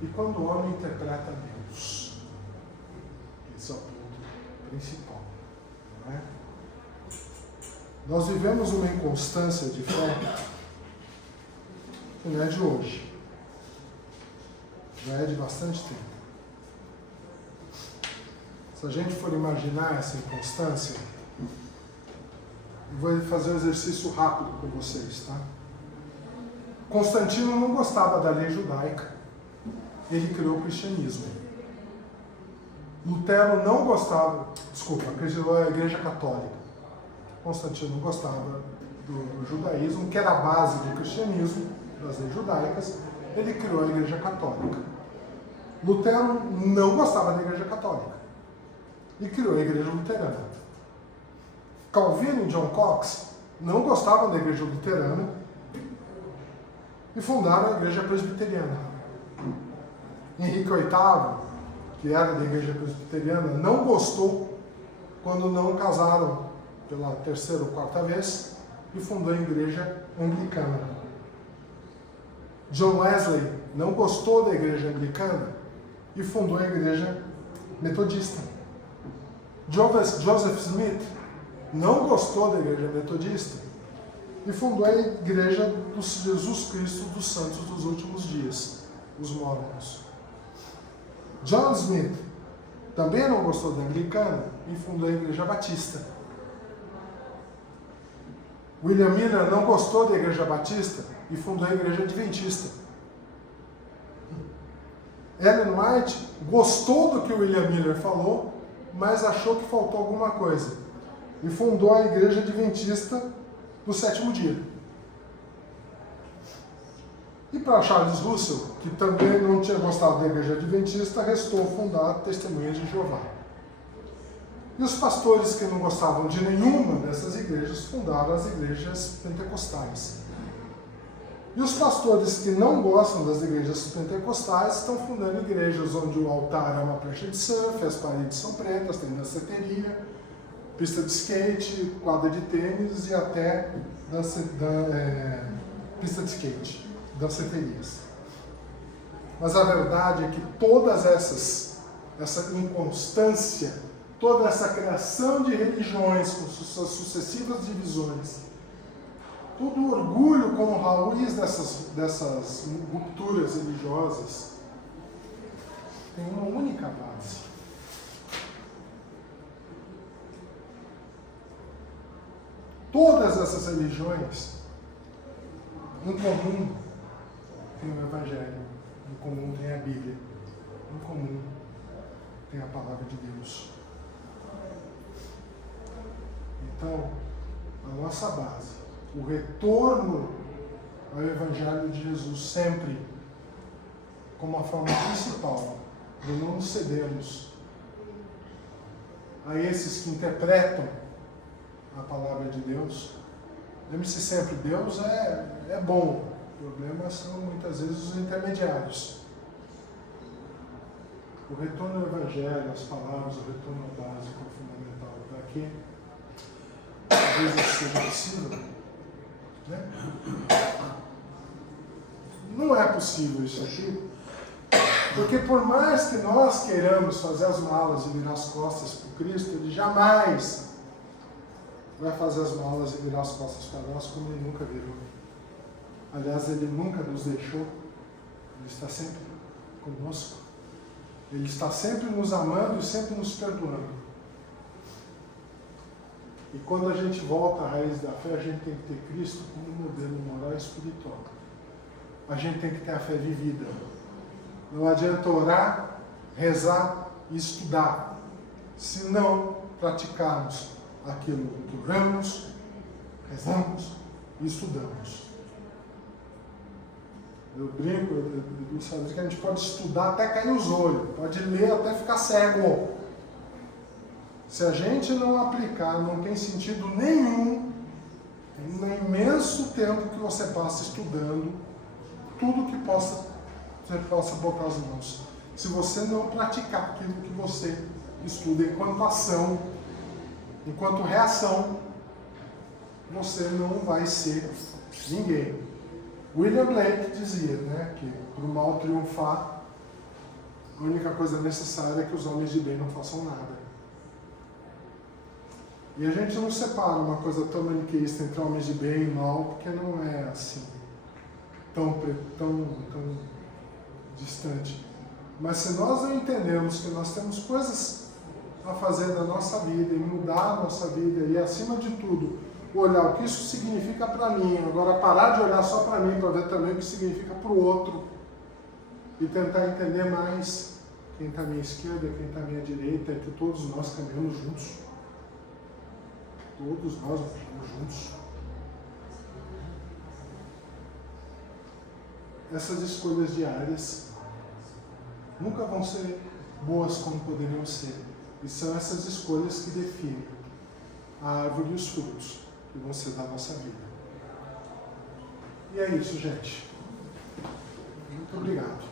E quando o homem interpreta Deus, esse é o ponto principal, não é? Nós vivemos uma inconstância de fé que não é de hoje, já é de bastante tempo. Se a gente for imaginar essa inconstância, eu vou fazer um exercício rápido com vocês, tá? Constantino não gostava da lei judaica, ele criou o cristianismo. Lutero não gostava, criou a Igreja Católica. Constantino não gostava do judaísmo, que era a base do cristianismo, das leis judaicas, ele criou a Igreja Católica. Lutero não gostava da Igreja Católica e criou a Igreja Luterana. Calvino e John Cox não gostavam da Igreja Luterana e fundaram a Igreja Presbiteriana. Henrique VIII, que era da Igreja Presbiteriana, não gostou quando não casaram pela terceira ou quarta vez e fundou a Igreja Anglicana. John Wesley não gostou da Igreja Anglicana e fundou a Igreja Metodista. Joseph Smith não gostou da igreja metodista e fundou a igreja do Jesus Cristo dos Santos dos Últimos Dias, os Mormons. John Smith também não gostou da anglicana e fundou a igreja batista. William Miller não gostou da igreja batista e fundou a igreja adventista. Ellen White gostou do que o William Miller falou, mas achou que faltou alguma coisa e fundou a igreja adventista do sétimo dia. E para Charles Russell, que também não tinha gostado da igreja adventista, restou fundar a Testemunha de Jeová. E os pastores que não gostavam de nenhuma dessas igrejas fundaram as igrejas pentecostais. E os pastores que não gostam das igrejas pentecostais estão fundando igrejas onde o altar é uma prancha de surf, as paredes são pretas, tem danceteria, pista de skate, quadra de tênis e até pista de skate, danceterias. Mas a verdade é que todas essa inconstância, toda essa criação de religiões com suas sucessivas divisões, todo o orgulho como raiz dessas rupturas religiosas, tem uma única base. Todas essas religiões, em comum, tem o Evangelho, em comum tem a Bíblia, em comum tem a Palavra de Deus. Então, a nossa base, o retorno ao Evangelho de Jesus sempre como a forma principal de não nos cedermos a esses que interpretam a palavra de Deus. Lembre-se sempre, Deus é bom, o problema são muitas vezes os intermediários. O retorno ao Evangelho, as palavras, o retorno ao básico, o fundamental, para que talvez isso seja possível, né? Não é possível isso aqui, porque por mais que nós queiramos fazer as malas e virar as costas para Cristo, Ele jamais vai fazer as malas e virar as costas para nós como Ele nunca virou. Aliás, Ele nunca nos deixou, Ele está sempre conosco. Ele está sempre nos amando e sempre nos perdoando. E quando a gente volta à raiz da fé, a gente tem que ter Cristo como modelo moral e espiritual. A gente tem que ter a fé vivida. Não adianta orar, rezar e estudar, se não praticarmos aquilo que oramos, rezamos e estudamos. Eu brinco, eu sabia que a gente pode estudar até cair os olhos, pode ler até ficar cego. Se a gente não aplicar, não tem sentido nenhum, no imenso tempo que você passa estudando, tudo que você possa botar as mãos. Se você não praticar aquilo que você estuda enquanto ação, enquanto reação, você não vai ser ninguém. William Blake dizia, né, que para o mal triunfar, a única coisa necessária é que os homens de bem não façam nada. E a gente não separa uma coisa tão maniqueísta entre homens de bem e mal, porque não é assim, tão distante. Mas se nós não entendemos que nós temos coisas a fazer na nossa vida e mudar a nossa vida e, acima de tudo, olhar o que isso significa para mim, agora parar de olhar só para mim, para ver também o que significa para o outro e tentar entender mais quem está à minha esquerda, quem está à minha direita, e que todos nós caminhamos juntos. Todos nós caminhamos juntos. Essas escolhas diárias nunca vão ser boas como poderiam ser. E são essas escolhas que definem a árvore e os frutos que vão ser da nossa vida. E é isso, gente. Muito obrigado.